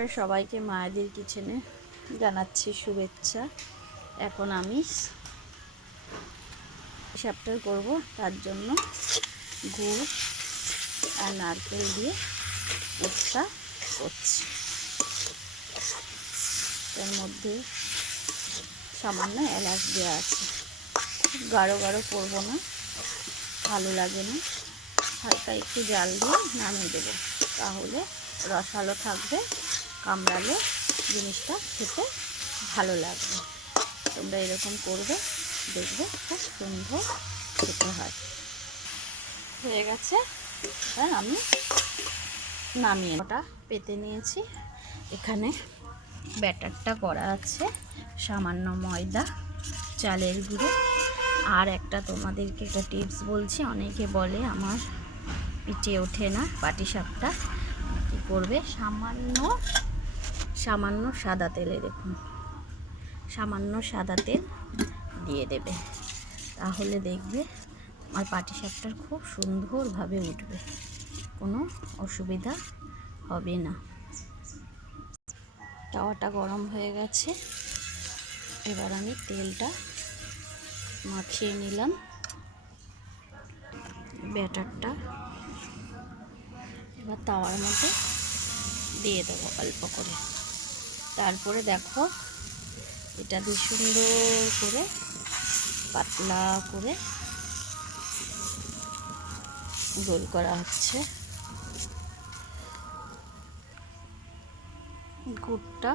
নমস্কার সবাইকে, মায়েদের কিচেনে জানাচ্ছি শুভেচ্ছা। এখন আমি সাপটার করব, তার জন্য গুড় আর নারকেল দিয়ে পুরটা করছি। এর মধ্যে সামান্য এলাচ দেওয়া আছে। গাঢ় গাঢ় করবো না, ভালো লাগে না। হালকা একটু জাল দিয়ে নামিয়ে দেবো, তাহলে রসালো থাকবে, কামড়ালে জিনিসটা খেতে ভালো লাগবে। তোমরা এরকম করবে, দেখবে খুব সুন্দর খেতে হয়। হয়ে গেছে, হ্যাঁ আমি নামিয়ে ওটা পেতে নিয়েছি। এখানে ব্যাটারটা করা আছে, সামান্য ময়দা, চালের গুঁড়ো। আর একটা তোমাদেরকে একটা টিপস বলছি, অনেকে বলে আমার পিঠে ওঠে না পাটিসাপটা। কী করবে, সামান্য সাদা তেলে, দেখুন সামান্য সাদা তেল দিয়ে দেবে, তাহলে দেখবে আমার পাটিসাপটার খুব সুন্দরভাবে উঠবে, কোনো অসুবিধা হবে না। তাওয়াটা গরম হয়ে গেছে, এবার আমি তেলটা মাখিয়ে নিলাম। ব্যাটারটা এবার তাওয়ার মধ্যে দিয়ে দেবো অল্প করে। তারপরে দেখো, এটা দিয়ে সুন্দর করে পাতলা করে গোল করা হচ্ছে। গুড়টা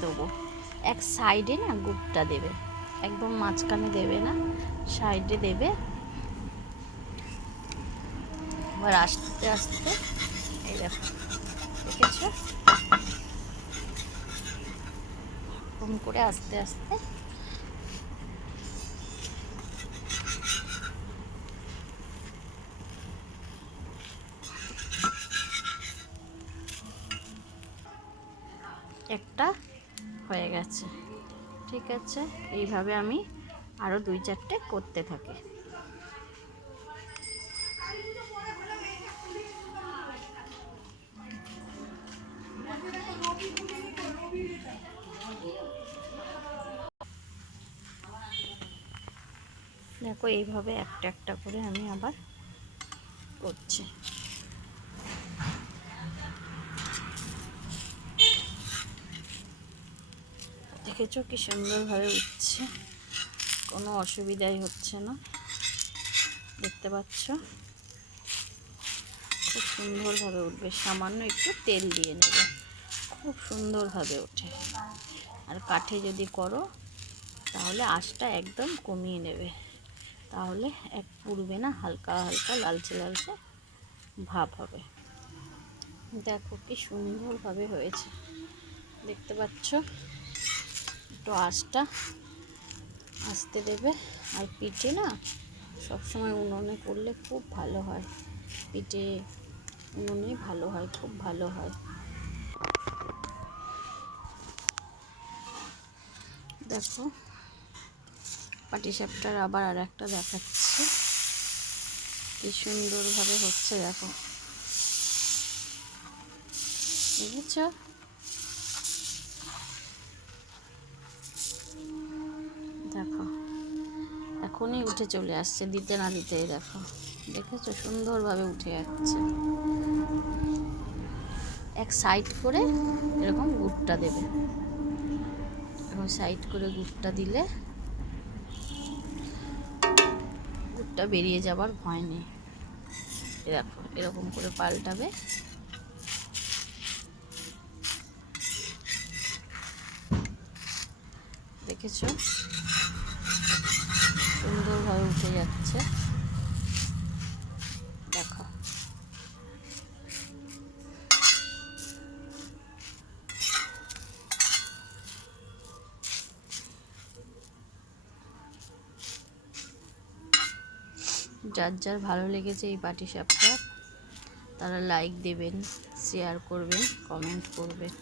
দেবো এক সাইডে, না গুড়টা দেবে, একদম মাঝখানে দেবে না, সাইডে দেবে। এবার আস্তে আস্তে, এই দেখো দেখেছো, এরকম করে আস্তে আস্তে একটা হয়ে গেছে। ঠিক আছে, এইভাবে আমি আরও 2-4টে করতে থাকি। দেখো, এইভাবে একটা একটা করে আমি আবার করছি। দেখেছো কি সুন্দরভাবে উঠছে, কোনো অসুবিধাই হচ্ছে না। দেখতে পাচ্ছ খুব সুন্দরভাবে উঠবে। সামান্য একটু তেল দিয়ে নেবে, খুব সুন্দরভাবে ওঠে। আর কাঠে যদি করো তাহলে আঁচটা একদম কমিয়ে নেবে, তাহলে পুড়বে না, হালকা হালকা লালচে লালচে ভাব হবে। দেখো কি সুন্দরভাবে হয়েছে, দেখতে পাচ্ছ। একটু আঁচটা আস্তে দেবে। আর পিঠে না সবসময় উনুনে করলে খুব ভালো হয়, পিঠে উনুনে ভালো হয়, খুব ভালো হয়। দেখো, পাটিসাপটার আবার আর একটা দেখাচ্ছি, কি সুন্দরভাবে হচ্ছে। দেখো, বুঝেছ? দেখো এখনই উঠে চলে আসছে, দিতে না দিতেই। দেখো, দেখেছো সুন্দরভাবে উঠে যাচ্ছে। এক সাইড করে এরকম গুড়টা দেবে, এরকম সাইড করে গুড়টা দিলে গুড়টা বেরিয়ে যাবার ভয় নেই। দেখো এরকম করে পাল্টাবে, দেখেছো সুন্দরভাবে উঠে যাচ্ছে। দেখো, যার যার ভালো লেগেছে এই পাটিসাপটা, তারা লাইক দেবেন, শেয়ার করবেন, কমেন্ট করবেন।